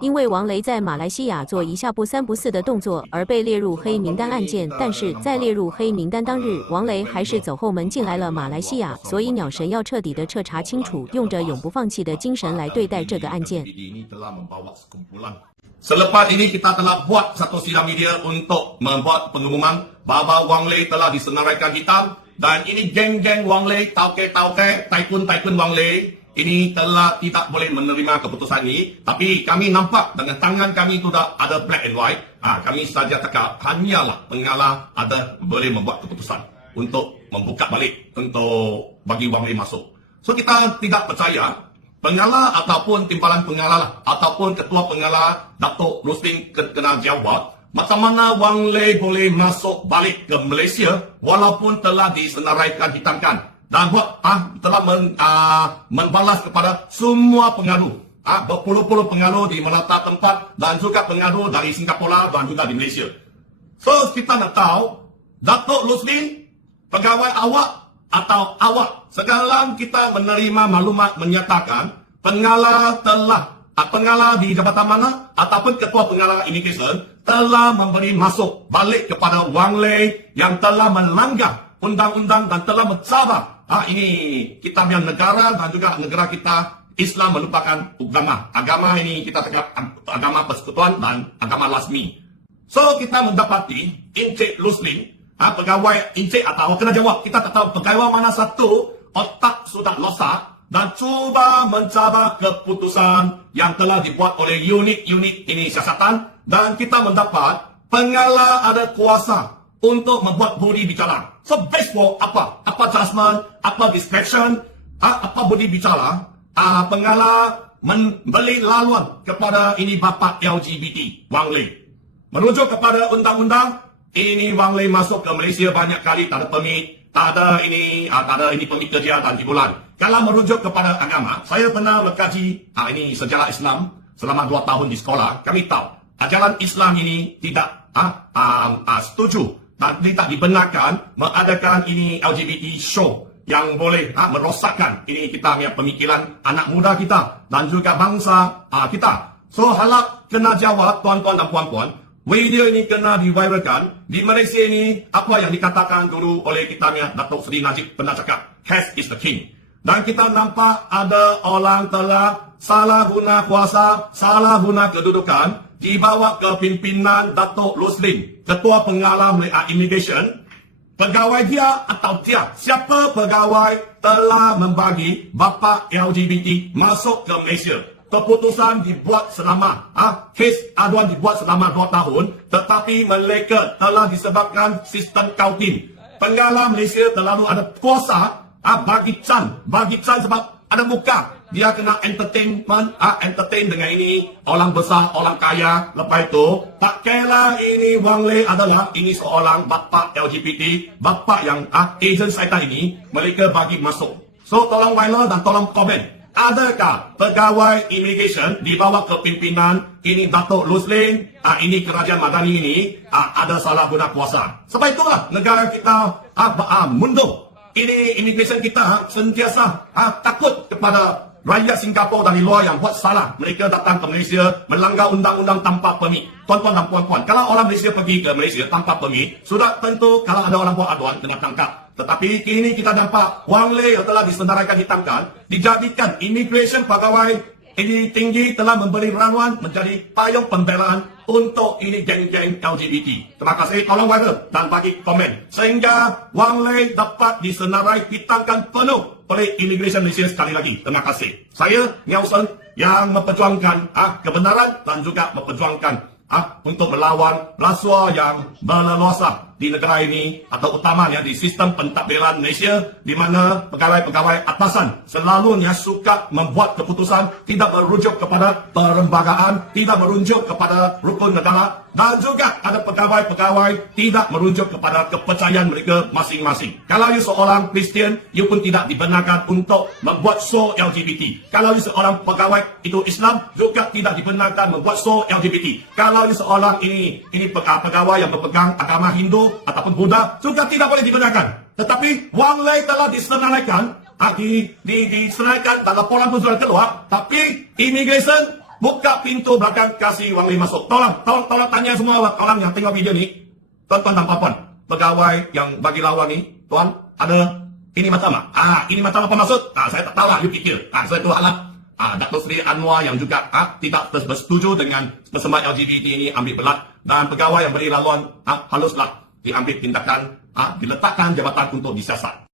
因为王雷在马来西亚做一下不三不四的动作而被列入黑名单案件，但是在列入黑名单当日，王雷还是走后门进来了马来西亚，所以鸟神要彻底的彻查清楚，用着永不放弃的精神来对待这个案件。Selepas ini kita telah buat satu sidang media untuk membuat pengumuman bahawa Wang Lei telah disenaraikan hitam dan ini geng-geng Wang Lei, tauke-tauke, tycoon-tycoon Wang Lei ini telah tidak boleh menerima keputusan ini. Tapi kami nampak dengan tangan kami itu dah ada black and white. Kami saja cakap hanyalah pengalah ada boleh membuat keputusan untuk membuka balik untuk bagi Wang Lei masuk. So kita tidak percaya pengalah ataupun timpalan pengalah ataupun ketua pengalah Datuk Rustin kena jawab macam mana Wang Lei boleh masuk balik ke Malaysia walaupun telah disenaraikan hitamkan dan telah membalas kepada semua pengaruh berpuluh-puluh pengaruh di melata tempat dan juga pengaruh dari Singapura dan juga di Malaysia. So kita nak tahu Datuk Rustin pegawai awak atau awak sekarang kita menerima maklumat menyatakan pengalah di jabatan mana ataupun ketua pengalah immigration telah memberi masuk balik kepada Wang Lei yang telah melanggar undang-undang dan telah mencabar ini kita punya negara dan juga negara kita Islam merupakan agama ini kita cakap agama persekutuan dan agama lasmi. So kita mendapati Encik Rustin pegawai Encik atau kena jawab kita tak tahu pegawai mana satu otak sudah rosak dan cuba mencabar keputusan yang telah dibuat oleh unit-unit ini siasatan dan kita mendapat pengalah ada kuasa untuk membuat budi bicara. So based for apa judgment, apa discretion, apa budi bicara, pengalah memberi laluan kepada ini bapa LGBT Wang Lei. Merujuk kepada undang-undang ini Wang Lei masuk ke Malaysia banyak kali tak ada permit, tak ada ini permit kerja dan hiburan. Kalau merujuk kepada agama, saya pernah mengkaji ini sejarah Islam selama 2 tahun di sekolah. Kami tahu ajaran Islam ini tidak setuju dan tidak dibenarkan mengadakan ini LGBT show yang boleh merosakkan ini kita punya pemikiran anak muda kita dan juga bangsa kita. So harap kena jawab tuan-tuan dan puan-puan. Video ini kena diviralkan di Malaysia ini apa yang dikatakan dulu oleh kita punya Datuk Seri Najib pernah cakap cash is the king. Dan kita nampak ada orang telah salah guna kuasa, salah guna kedudukan dibawa ke pimpinan Datuk Rustin, ketua pengalah immigration. Pegawai dia atau dia, siapa pegawai telah membagi bapa LGBT masuk ke Malaysia. Keputusan dibuat selama kes aduan dibuat selama 2 tahun tetapi mereka telah disebabkan sistem kautin. Pengalah Malaysia terlalu ada kuasa bagi Chan sebab ada muka dia kena entertain dengan ini orang besar, orang kaya. Lepas itu tak kira ini Wang Lei adalah ini seorang bapa LGBT, bapa yang agent syaitan ini mereka bagi masuk. So tolong viral dan tolong komen. Adakah pegawai immigration dibawa ke pimpinan ini Datuk Rustin, ini kerajaan Madani ini ada salah guna kuasa. Sebab itulah negara kita mundur. Ini immigration kita sentiasa takut kepada rakyat Singapura dari luar yang buat salah. Mereka datang ke Malaysia melanggar undang-undang tanpa permit. Tuan-tuan dan puan-puan, kalau orang Malaysia pergi ke Malaysia tanpa permit, sudah tentu kalau ada orang buat aduan kena tangkap. Tetapi kini kita nampak Wang Lei yang telah disenaraikan hitamkan dijadikan immigration pegawai ini tinggi telah memberi ramuan menjadi payung pembelaan untuk ini geng-geng LGBT. Terima kasih, tolong viral dan bagi komen sehingga Wang Lei dapat disenarai hitamkan penuh oleh immigration Malaysia sekali lagi. Terima kasih. Saya Nelson yang memperjuangkan kebenaran dan juga memperjuangkan untuk melawan rasuah yang berleluasa di negara ini atau utamanya di sistem pentadbiran Malaysia di mana pegawai-pegawai atasan selalunya suka membuat keputusan tidak merujuk kepada perlembagaan, tidak merujuk kepada rukun negara dan juga ada pegawai-pegawai tidak merujuk kepada kepercayaan mereka masing-masing. Kalau you seorang Kristian, you pun tidak dibenarkan untuk membuat show LGBT. Kalau you seorang pegawai itu Islam, juga tidak dibenarkan membuat show LGBT. Kalau you seorang ini pegawai yang berpegang agama Hindu ataupun Buddha, juga tidak boleh dibenarkan. Tetapi Wang Lei telah disenaraikan, disenaraikan dan laporan pun sudah keluar, tapi immigration buka pintu belakang, kasih Wang Lei masuk. Tolong tanya semua orang yang tengok video ni, tuan-tuan dan puan-puan, pegawai yang bagi lawan ni, tuan, ada ini macam apa? Ini macam apa maksud? Saya tak tahu lah, you fikir. Saya tu lah. Datuk Seri Anwar yang juga tidak bersetuju dengan persembahan LGBT ini ambil belat, dan pegawai yang beri laluan haluslah diambil tindakan, diletakkan jabatan untuk disiasat.